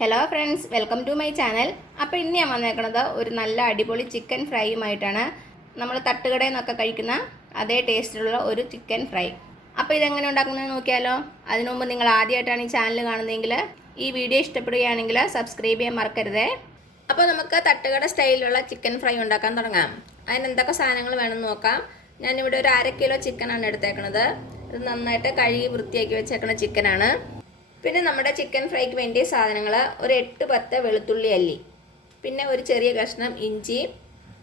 Hello friends, welcome to my channel. അപ്പോൾ ഇന്ന് ഞാൻ വന്നേക്കുന്നത് ഒരു നല്ല അടിപൊളി ചിക്കൻ ഫ്രൈയുമായിട്ടാണ്. നമ്മൾ തട്ടുകടയിൽ നിന്നൊക്കെ കഴിക്കുന്ന അതേ ടേസ്റ്റിലുള്ള ഒരു ചിക്കൻ ഫ്രൈ. അപ്പോൾ ഇതെങ്ങനെ ഉണ്ടാക്കുന്നത് നോക്കിയാലോ. അതിനു മുമ്പ് നിങ്ങൾ ആദ്യമായിട്ടാണ് ഈ ചാനൽ കാണുന്നതെങ്കിൽ ഈ വീഡിയോ ഇഷ്ടപ്പെടുകയാണെങ്കിൽ സബ്സ്ക്രൈബ് ചെയ്യാൻ മറക്കരുതേ. അപ്പോൾ നമുക്ക് തട്ടുകട സ്റ്റൈലിലുള്ള ചിക്കൻ ഫ്രൈ ഉണ്ടാക്കാൻ തുടങ്ങാം. അതിന് എന്തൊക്കെ സാധനങ്ങൾ വേണമെന്ന് നോക്കാം. ഞാനിവിടെ ഒരു 1/2 കിലോ ചിക്കനാണ് എടുത്തേക്കുന്നത്. ഇത് നന്നായിട്ട് കഴുകി വൃത്തിയാക്കി വെച്ചേക്കുന്ന ചിക്കനാണ്. പിന്നെ നമ്മുടെ ചിക്കൻ ഫ്രൈക്ക് വേണ്ടിയ സാധനങ്ങൾ ഒരു 8-10 വെളുത്തുള്ളി അല്ലി, പിന്നെ ഒരു ചെറിയ കഷ്ണം ഇഞ്ചി,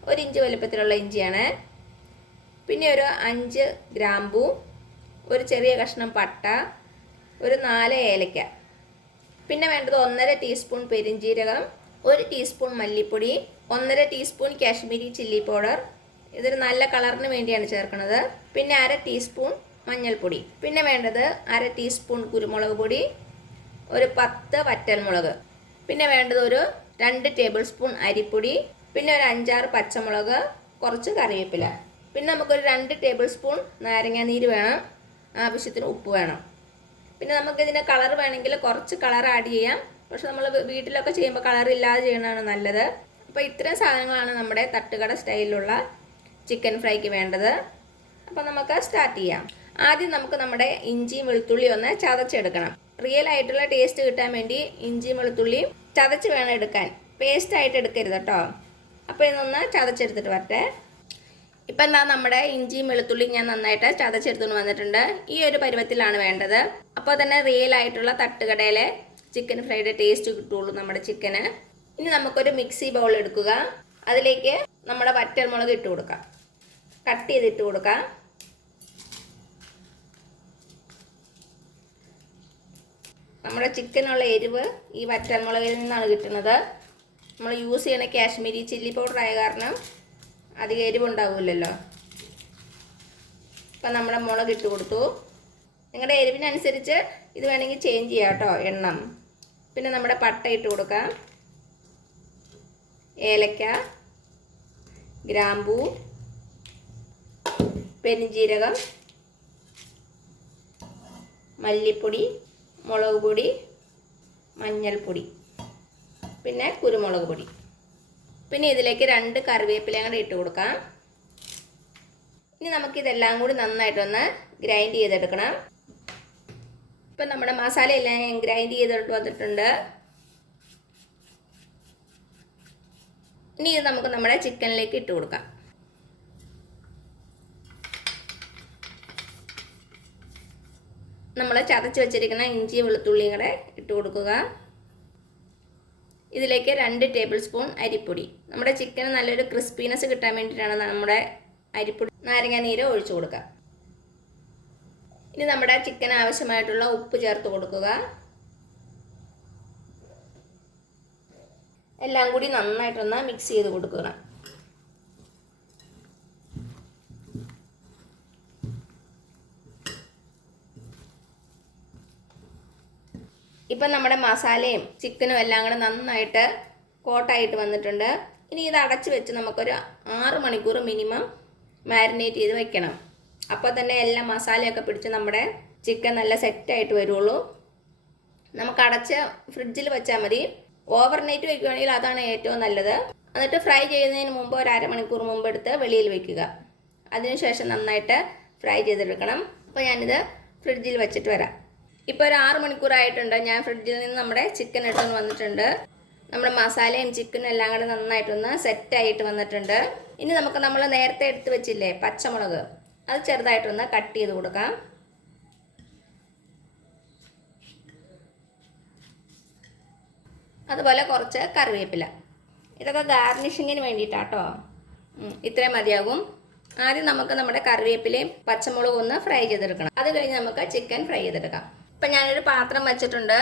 1 ഇഞ്ച് വലുപ്പത്തിലുള്ള ഇഞ്ചിയാണ്, പിന്നെ ഒരു 5 ഗ്രാമ്പൂ, ഒരു ചെറിയ കഷ്ണം പട്ട, ഒരു 4 ഏലക്ക, പിന്നെ വേണ്ടത് 1.5 ടീസ്പൂൺ പെരിഞ്ജീരകം, 1 ടീസ്പൂൺ മല്ലിപ്പൊടി, 1.5 ടീസ്പൂൺ കാശ്മീരി ചില്ലി പൗഡർ, ഇതൊരു നല്ല കളറിന് വേണ്ടിയാണ് ചേർക്കുന്നത്, പിന്നെ 1/2 ടീസ്പൂൺ മഞ്ഞൾപ്പൊടി, പിന്നെ വേണ്ടത് 1/2 ടീസ്പൂൺ കുരുമുളക് പൊടി, ഒരു 10 വറ്റൽമുളക്, പിന്നെ വേണ്ടത് ഒരു 2 ടേബിൾ സ്പൂൺ അരിപ്പൊടി, പിന്നെ ഒരു 5-6 പച്ചമുളക്, കുറച്ച് കറിവേപ്പില, പിന്നെ നമുക്കൊരു 2 ടേബിൾ സ്പൂൺ നാരങ്ങാനീര് വേണം, ആവശ്യത്തിന് ഉപ്പ് വേണം. പിന്നെ നമുക്കിതിന് കളർ വേണമെങ്കിൽ കുറച്ച് കളർ ആഡ് ചെയ്യാം, പക്ഷെ നമ്മൾ വീട്ടിലൊക്കെ ചെയ്യുമ്പോൾ കളർ ഇല്ലാതെ ചെയ്യുന്നതാണ് നല്ലത്. അപ്പോൾ ഇത്രയും സാധനങ്ങളാണ് നമ്മുടെ തട്ടുകട സ്റ്റൈലിലുള്ള ചിക്കൻ ഫ്രൈക്ക് വേണ്ടത്. അപ്പോൾ നമുക്ക് സ്റ്റാർട്ട് ചെയ്യാം. ആദ്യം നമുക്ക് നമ്മുടെ ഇഞ്ചിയും വെളുത്തുള്ളിയും ഒന്ന് ചതച്ചെടുക്കണം. റിയൽ ആയിട്ടുള്ള ടേസ്റ്റ് കിട്ടാൻ വേണ്ടി ഇഞ്ചിയും വെളുത്തുള്ളിയും ചതച്ച് വേണം എടുക്കാൻ, പേസ്റ്റ് ആയിട്ട് എടുക്കരുത് കേട്ടോ. അപ്പോൾ ഇതൊന്ന് ചതച്ചെടുത്തിട്ട് വരട്ടെ. ഇപ്പം എന്താ, നമ്മുടെ ഇഞ്ചിയും വെളുത്തുള്ളിയും ഞാൻ നന്നായിട്ട് ചതച്ചെടുത്തുകൊണ്ട് വന്നിട്ടുണ്ട്. ഈ ഒരു പരുവത്തിലാണ് വേണ്ടത്. അപ്പോൾ തന്നെ റിയൽ ആയിട്ടുള്ള തട്ടുകടയിലെ ചിക്കൻ ഫ്രൈയുടെ ടേസ്റ്റ് കിട്ടുള്ളൂ നമ്മുടെ ചിക്കന്. ഇനി നമുക്കൊരു മിക്സി ബൗൾ എടുക്കുക. അതിലേക്ക് നമ്മുടെ വറ്റൽമുളക് ഇട്ട് കൊടുക്കാം, കട്ട് ചെയ്തിട്ട് കൊടുക്കാം. നമ്മുടെ ചിക്കനുള്ള എരിവ് ഈ വറ്റൽമുളകിൽ നിന്നാണ് കിട്ടുന്നത്. നമ്മൾ യൂസ് ചെയ്യണ കാശ്മീരി ചില്ലി പൗഡർ ആയ കാരണം അധികം എരിവുണ്ടാവില്ലല്ലോ. അപ്പം നമ്മുടെ മുളക് ഇട്ട് കൊടുത്തു. നിങ്ങളുടെ എരിവിനനുസരിച്ച് ഇത് വേണമെങ്കിൽ ചേഞ്ച് ചെയ്യാം കേട്ടോ, എണ്ണം. പിന്നെ നമ്മുടെ പട്ട ഇട്ട് കൊടുക്കാം, ഏലക്ക, ഗ്രാമ്പൂ, പെരുംജീരകം, മല്ലിപ്പൊടി, മുളക് പൊടി, മഞ്ഞൾപ്പൊടി, പിന്നെ കുരുമുളക് പൊടി. പിന്നെ ഇതിലേക്ക് 2 കറിവേപ്പിലയും കൂടെ ഇട്ട് കൊടുക്കാം. ഇനി നമുക്കിതെല്ലാം കൂടി നന്നായിട്ടൊന്ന് ഗ്രൈൻഡ് ചെയ്തെടുക്കണം. ഇപ്പം നമ്മുടെ മസാലയെല്ലാം ഞാൻ ഗ്രൈൻഡ് ചെയ്തിട്ട് വന്നിട്ടുണ്ട്. ഇനി ഇത് നമുക്ക് നമ്മുടെ ചിക്കനിലേക്ക് ഇട്ട് കൊടുക്കാം. നമ്മൾ ചതച്ച് വെച്ചിരിക്കുന്ന ഇഞ്ചി വെളുത്തുള്ളിയും കൂടെ ഇട്ട് കൊടുക്കുക. ഇതിലേക്ക് 2 ടേബിൾ സ്പൂൺ അരിപ്പൊടി. നമ്മുടെ ചിക്കന് നല്ലൊരു ക്രിസ്പിനെസ് കിട്ടാൻ വേണ്ടിയിട്ടാണ് നമ്മുടെ അരിപ്പൊടി. നാരങ്ങാനീര് ഒഴിച്ചു കൊടുക്കുക. ഇനി നമ്മുടെ ചിക്കന് ആവശ്യമായിട്ടുള്ള ഉപ്പ് ചേർത്ത് കൊടുക്കുക. എല്ലാം കൂടി നന്നായിട്ടൊന്ന് മിക്സ് ചെയ്ത് കൊടുക്കുക. ഇപ്പം നമ്മുടെ മസാലയും ചിക്കനും എല്ലാം കൂടെ നന്നായിട്ട് കോട്ടായിട്ട് വന്നിട്ടുണ്ട്. ഇനി ഇത് അടച്ച് വെച്ച് നമുക്കൊരു 6 മണിക്കൂർ മിനിമം മാരിനേറ്റ് ചെയ്ത് വെക്കണം. അപ്പോൾ തന്നെ എല്ലാ മസാലയൊക്കെ പിടിച്ച് നമ്മുടെ ചിക്കൻ നല്ല സെറ്റായിട്ട് വരുള്ളൂ. നമുക്ക് അടച്ച് ഫ്രിഡ്ജിൽ വെച്ചാൽ മതി. ഓവർനൈറ്റ് വെക്കുകയാണെങ്കിൽ അതാണ് ഏറ്റവും നല്ലത്. എന്നിട്ട് ഫ്രൈ ചെയ്യുന്നതിന് മുമ്പ് ഒരു 1/2 മണിക്കൂർ മുമ്പ് എടുത്ത് വെളിയിൽ വെക്കുക. അതിനുശേഷം നന്നായിട്ട് ഫ്രൈ ചെയ്തെടുക്കണം. അപ്പോൾ ഞാനിത് ഫ്രിഡ്ജിൽ വെച്ചിട്ട് വരാം. ഇപ്പോൾ ഒരു 6 മണിക്കൂറായിട്ടുണ്ട്. ഞാൻ ഫ്രിഡ്ജിൽ നിന്ന് നമ്മുടെ ചിക്കൻ എടുത്തുകൊണ്ട് വന്നിട്ടുണ്ട്. നമ്മുടെ മസാലയും ചിക്കനും എല്ലാം കൂടെ നന്നായിട്ടൊന്ന് സെറ്റായിട്ട് വന്നിട്ടുണ്ട്. ഇനി നമുക്ക് നമ്മൾ നേരത്തെ എടുത്ത് വെച്ചില്ലേ പച്ചമുളക്, അത് ചെറുതായിട്ടൊന്ന് കട്ട് ചെയ്ത് കൊടുക്കാം. അതുപോലെ കുറച്ച് കറിവേപ്പില. ഇതൊക്കെ ഗാർണിഷിങ്ങിന് വേണ്ടിയിട്ടാട്ടോ. ഇത്രയും മതിയാകും. ആദ്യം നമുക്ക് നമ്മുടെ കറിവേപ്പിലയും പച്ചമുളകും ഒന്ന് ഫ്രൈ ചെയ്തെടുക്കണം. അത് കഴിഞ്ഞ് നമുക്ക് ചിക്കൻ ഫ്രൈ ചെയ്തെടുക്കാം. ഇപ്പം ഞാനൊരു പാത്രം വെച്ചിട്ടുണ്ട്.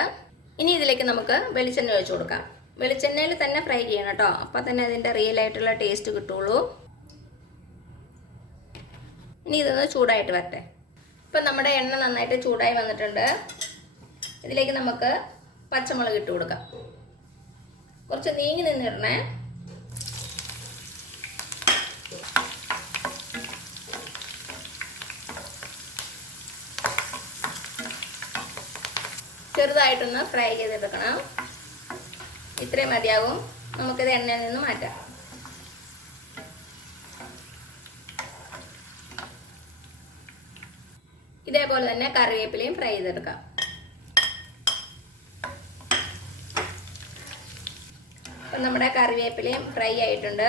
ഇനി ഇതിലേക്ക് നമുക്ക് വെളിച്ചെണ്ണ ഒഴിച്ച് കൊടുക്കാം. വെളിച്ചെണ്ണയിൽ തന്നെ ഫ്രൈ ചെയ്യണം കേട്ടോ, അപ്പോൾ തന്നെ അതിൻ്റെ റിയൽ ആയിട്ടുള്ള ടേസ്റ്റ് കിട്ടുള്ളൂ. ഇനി ഇതൊന്ന് ചൂടായിട്ട് വരട്ടെ. ഇപ്പം നമ്മുടെ എണ്ണ നന്നായിട്ട് ചൂടായി വന്നിട്ടുണ്ട്. ഇതിലേക്ക് നമുക്ക് പച്ചമുളക് ഇട്ട് കൊടുക്കാം. കുറച്ച് നീങ്ങി നിന്നിടണേ. ചെറുതായിട്ടൊന്ന് ഫ്രൈ ചെയ്തെടുക്കണം. ഇത്രയും മതിയാവും. നമുക്കിത് എണ്ണയിൽ നിന്ന് മാറ്റാം. ഇതേപോലെ തന്നെ കറിവേപ്പിലയും ഫ്രൈ ചെയ്തെടുക്കാം. അപ്പം നമ്മുടെ കറിവേപ്പിലയും ഫ്രൈ ആയിട്ടുണ്ട്.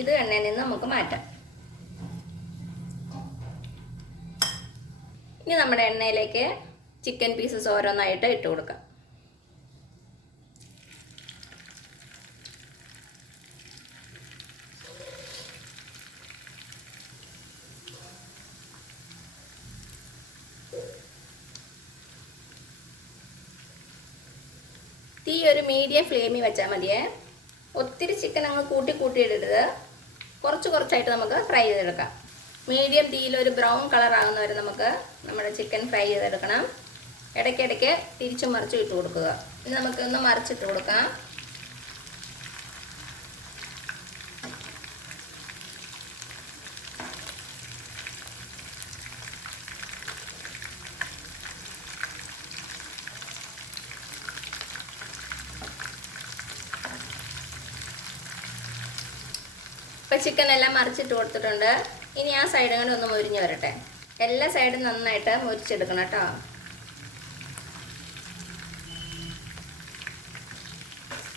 ഇത് എണ്ണയിൽ നിന്ന് നമുക്ക് മാറ്റാം. ഇനി നമ്മുടെ എണ്ണയിലേക്ക് ചിക്കൻ പീസസ് ഓരോന്നായിട്ട് ഇട്ട് കൊടുക്കാം. തീ ഒരു മീഡിയം ഫ്ലെയിമിൽ വെച്ചാൽ മതിയേ. ഒത്തിരി ചിക്കൻ അങ്ങ് കൂട്ടിയിടരുത്. കുറച്ചായിട്ട് നമുക്ക് ഫ്രൈ ചെയ്തെടുക്കാം. മീഡിയം തീയിൽ ഒരു ബ്രൗൺ കളർ ആകുന്നവരെ നമുക്ക് നമ്മുടെ ചിക്കൻ ഫ്രൈ ചെയ്തെടുക്കണം. ഇടയ്ക്കിടയ്ക്ക് തിരിച്ചും മറിച്ചും ഇട്ട് കൊടുക്കുക. ഇനി നമുക്കൊന്ന് മറിച്ചിട്ട് കൊടുക്കാം. ഇപ്പം ചിക്കൻ എല്ലാം മറിച്ചിട്ട് കൊടുത്തിട്ടുണ്ട്. ഇനി ആ സൈഡും കൂടെ ഒന്ന് മുരിഞ്ഞ് വരട്ടെ. എല്ലാ സൈഡും നന്നായിട്ട് മുരിച്ചെടുക്കണം കേട്ടോ.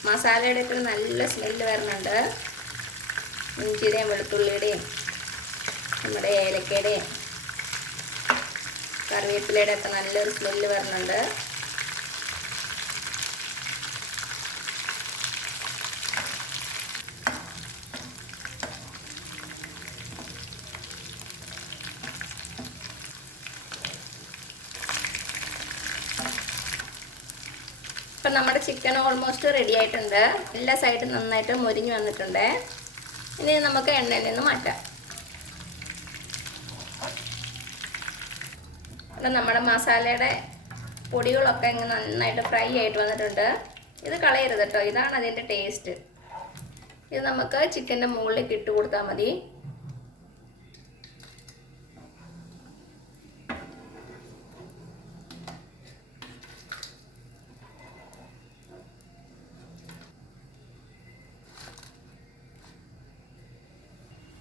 മസാലയുടെ ഒക്കെ നല്ല സ്മെല്ല് വരുന്നുണ്ട്. ഇഞ്ചിയുടെയും വെളുത്തുള്ളിയുടെയും നമ്മുടെ ഏലക്കയുടെയും കറിവേപ്പിലയുടെ ഒക്കെ നല്ലൊരു സ്മെല്ല് വരുന്നുണ്ട്. ഇപ്പം നമ്മുടെ ചിക്കൻ ഓൾമോസ്റ്റ് റെഡി ആയിട്ടുണ്ട്. എല്ലാ സൈഡും നന്നായിട്ട് മുരിഞ്ഞ് വന്നിട്ടുണ്ട്. ഇനി നമുക്ക് എണ്ണയിൽ നിന്ന് മാറ്റാം. അപ്പം നമ്മുടെ മസാലയുടെ പൊടികളൊക്കെ ഇങ്ങനെ നന്നായിട്ട് ഫ്രൈ ആയിട്ട് വന്നിട്ടുണ്ട്. ഇത് കളയരുത് കേട്ടോ, ഇതാണ് അതിൻ്റെ ടേസ്റ്റ്. ഇത് നമുക്ക് ചിക്കൻ്റെ മുകളിലേക്ക് ഇട്ട് കൊടുത്താൽ മതി.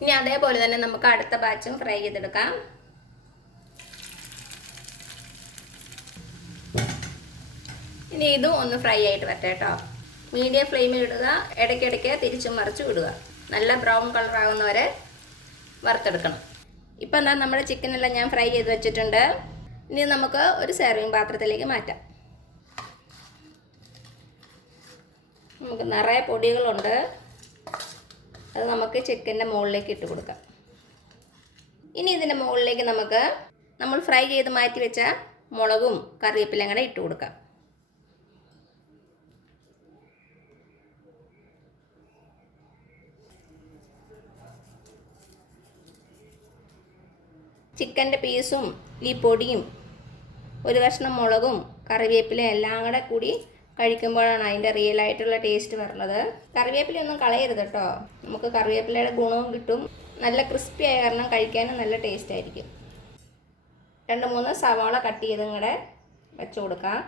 ഇനി അതേപോലെ തന്നെ നമുക്ക് അടുത്ത ബാച്ചും ഫ്രൈ ചെയ്തെടുക്കാം. ഇനി ഇതും ഒന്ന് ഫ്രൈ ആയിട്ട് വരട്ടെ കേട്ടോ. മീഡിയം ഫ്ലെയിമിൽ ഇടുക. ഇടയ്ക്കിടയ്ക്ക് തിരിച്ചും മറിച്ചും ഇടുക. നല്ല ബ്രൗൺ കളർ ആകുന്നവരെ വറുത്തെടുക്കണം. ഇപ്പം എന്താ നമ്മുടെ ചിക്കനെല്ലാം ഞാൻ ഫ്രൈ ചെയ്ത് വെച്ചിട്ടുണ്ട്. ഇനി നമുക്ക് ഒരു സെർവിങ് പാത്രത്തിലേക്ക് മാറ്റാം. നമുക്ക് നിറയെ പൊടികളുണ്ട്. അത് നമുക്ക് ചിക്കൻ്റെ മുകളിലേക്ക് ഇട്ട് കൊടുക്കാം. ഇനി ഇതിൻ്റെ മുകളിലേക്ക് നമുക്ക് നമ്മൾ ഫ്രൈ ചെയ്ത് മാറ്റി വെച്ച മുളകും കറിവേപ്പിലയും കൂടെ ഇട്ട് കൊടുക്കാം. ചിക്കൻ്റെ പീസും ഈ പൊടിയും ഒരു കഷ്ണം മുളകും കറിവേപ്പിലയും എല്ലാം കൂടെ കൂടി കഴിക്കുമ്പോഴാണ് അതിൻ്റെ റിയൽ ആയിട്ടുള്ള ടേസ്റ്റ് വരുന്നത്. കറിവേപ്പിലയൊന്നും കളയരുത് കേട്ടോ. നമുക്ക് കറിവേപ്പിലയുടെ ഗുണവും കിട്ടും. നല്ല ക്രിസ്പി ആയ കാരണം കഴിക്കാനും നല്ല ടേസ്റ്റ് ആയിരിക്കും. 2-3 സവാള കട്ട് ചെയ്തും കൂടെ വെച്ച് കൊടുക്കാം.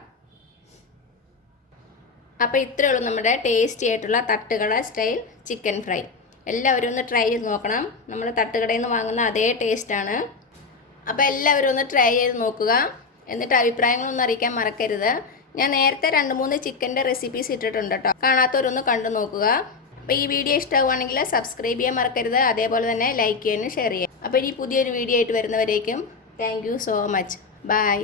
അപ്പോൾ ഇത്രയേ ഉള്ളൂ നമ്മുടെ ടേസ്റ്റി ആയിട്ടുള്ള തട്ടുകട സ്റ്റൈൽ ചിക്കൻ ഫ്രൈ. എല്ലാവരും ഒന്ന് ട്രൈ ചെയ്ത് നോക്കണം. നമ്മൾ തട്ടുകടയിൽ നിന്ന് വാങ്ങുന്ന അതേ ടേസ്റ്റാണ്. അപ്പോൾ എല്ലാവരും ഒന്ന് ട്രൈ ചെയ്ത് നോക്കുക. എന്നിട്ട് അഭിപ്രായങ്ങളൊന്നും അറിയിക്കാൻ മറക്കരുത്. ഞാൻ നേരത്തെ 2-3 ചിക്കൻ്റെ റെസിപ്പീസ് ഇട്ടിട്ടുണ്ട് കേട്ടോ. കാണാത്തവരൊന്ന് കണ്ടു നോക്കുക. അപ്പോൾ ഈ വീഡിയോ ഇഷ്ടമാവുകയാണെങ്കിൽ സബ്സ്ക്രൈബ് ചെയ്യാൻ മറക്കരുത്. അതേപോലെ തന്നെ ലൈക്ക് ചെയ്യാനും ഷെയർ ചെയ്യാം. അപ്പോൾ ഇനി പുതിയൊരു വീഡിയോ ആയിട്ട് വരുന്നവരേക്കും thank you so much. By.